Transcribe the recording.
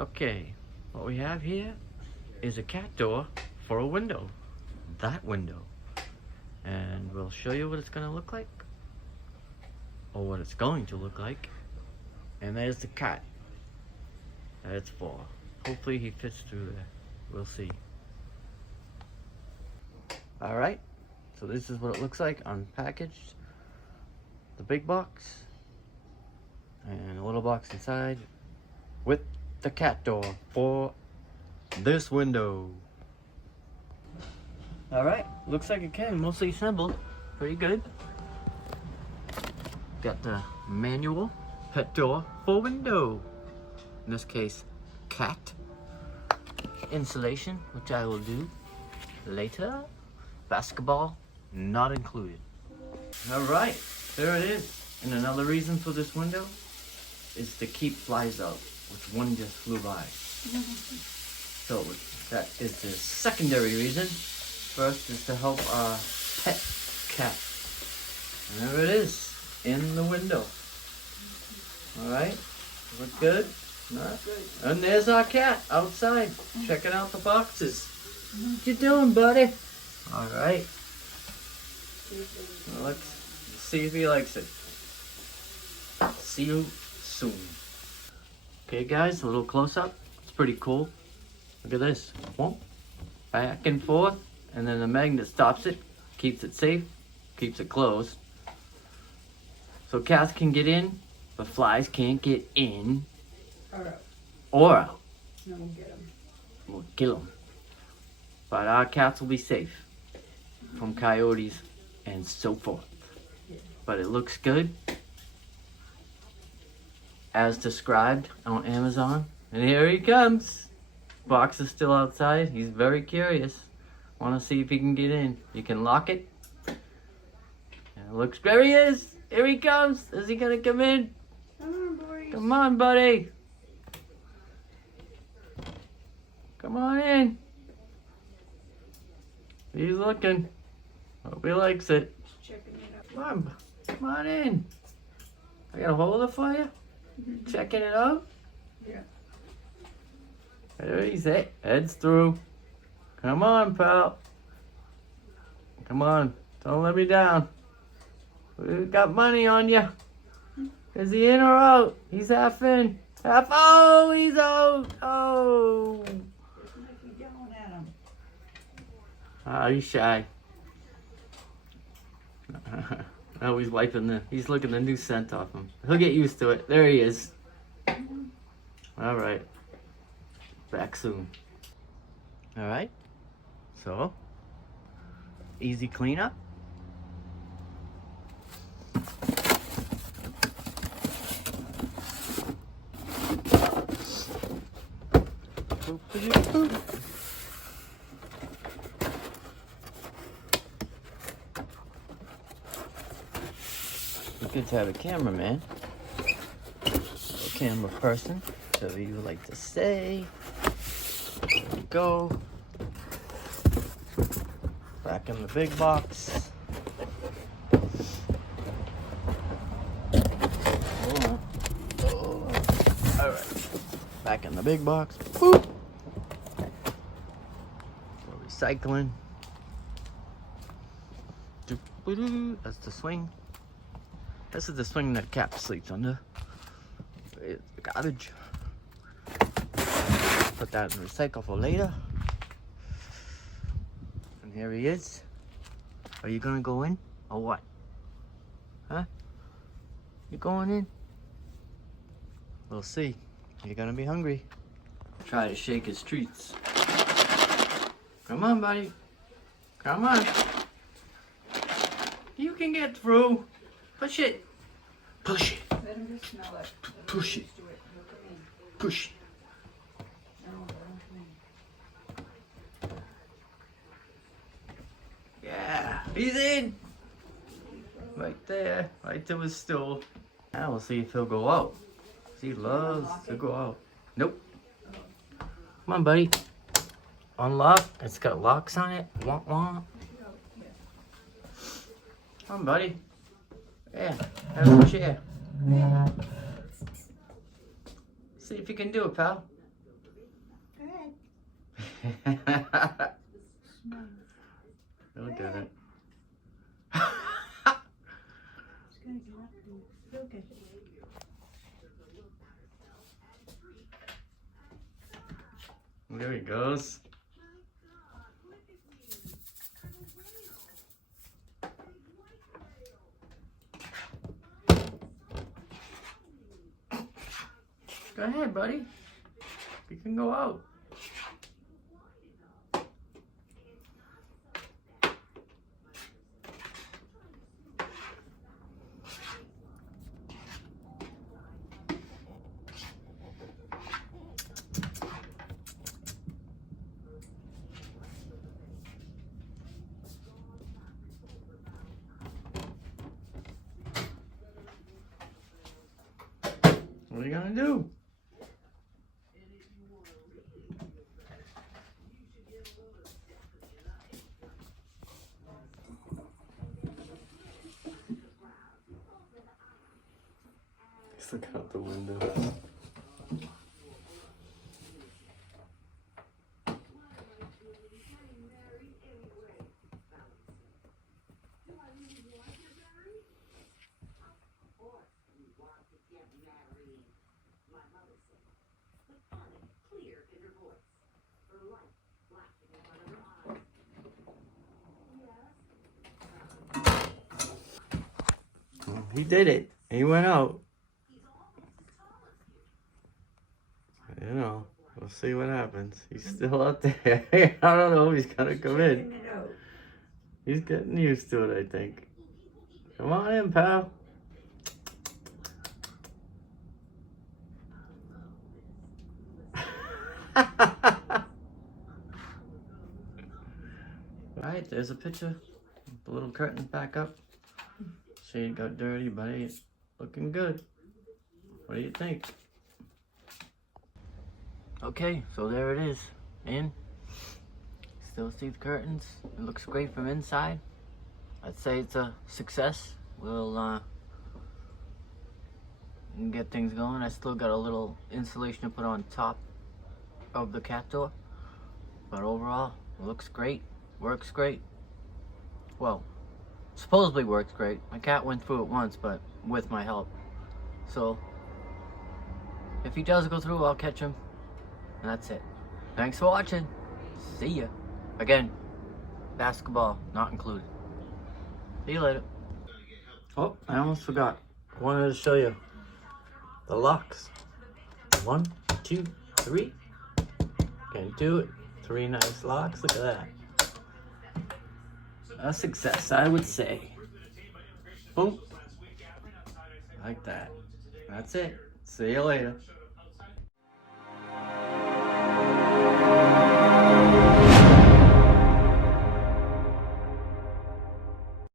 Okay, what we have here is a cat door for a window. That window. And we'll show you what it's gonna look like. Or what it's going to look like. And there's the cat that it's for. Hopefully he fits through there. We'll see. Alright, so this is what it looks like unpackaged. The big box. And a little box inside with the cat door for this window. Alright, looks like it came mostly assembled. Pretty good. Got the manual pet door for window. In this case, cat. Insulation, which I will do later. Basketball, not included. Alright, there it is. And another reason for this window is to keep flies out, which one just flew by. So that is the secondary reason. First is to help our pet cat. And there it is, in the window. Alright, look good? Not good. And there's our cat outside, checking out the boxes. What you doing, buddy? Alright. Let's see if he likes it. See you soon. Okay guys, a little close up. It's pretty cool. Look at this. Whoop. Back and forth. And then the magnet stops it. Keeps it safe. Keeps it closed. So cats can get in, but flies can't get in. Or out. No, we'll get them. We'll kill them. But our cats will be safe. From coyotes and so forth. But it looks good. As described on Amazon. And here he comes. Box is still outside. He's very curious. Want to see if he can get in. You can lock it. And it looks, there he is. Here he comes. Is he gonna come in? Come on, boys. Come on, buddy. Come on in. He's looking. Hope he likes it. Just checking it out. Come on in. I got a holder for you. Checking it out. Yeah. There he's at. Heads through. Come on, pal. Come on. Don't let me down. We got money on you. Is he in or out? He's half in. Half. Oh, he's out. Oh. Just like you yelling at him. Ah, he's shy. Oh, he's wiping he's looking the new scent off him. He'll get used to it. There he is. All right. Back soon. All right. So, easy cleanup. Boop-a-doop-boop. It's good to have a cameraman, a camera person, so you like to say. There we go. Back in the big box. Oh. All right. Back in the big box. Boop. For recycling. Doo-ba-doo. That's the swing. This is the swing that Cap sleeps under. It's the garbage. Put that in recycle for later. And here he is. Are you gonna go in or what? Huh? You going in? We'll see. You're gonna be hungry. Try to shake his treats. Come on, buddy. Come on. You can get through. Push it. Push it. Let him just smell it. Push it. He'll come in. Push it. No, let him come in. Yeah. He's in. Right there. Right to his stool. Now we'll see if he'll go out. He loves to go out. Nope. Come on, buddy. Unlock. It's got locks on it. Womp womp. Come on, buddy. Yeah. Have a chair. See if you can do it, pal. Who did it? It's gonna get up and look at it. There he goes. Go ahead, buddy. You can go out. What are you gonna do? Just look out the window. He did it. He went out. You know, we'll see what happens. He's still out there. I don't know if he's gonna come in. Checking it out. He's getting used to it, I think. Come on in, pal. Alright, there's a picture. The little curtains back up. Shade got dirty, but hey, looking good. What do you think? Okay, so there it is. In. Still see the curtains. It looks great from inside. I'd say it's a success. We'll get things going. I still got a little insulation to put on top of the cat door. But overall, it looks great. Works great. Well, supposedly works great. My cat went through it once, but with my help. So, if he does go through, I'll catch him. And that's it. Thanks for watching. See ya. Again, basketball not included. See you later. Oh, I almost forgot. I wanted to show you the locks. 1, 2, 3. Can do it. 3 nice locks. Look at that. A success, I would say. Boom. Like that. That's it. See you later.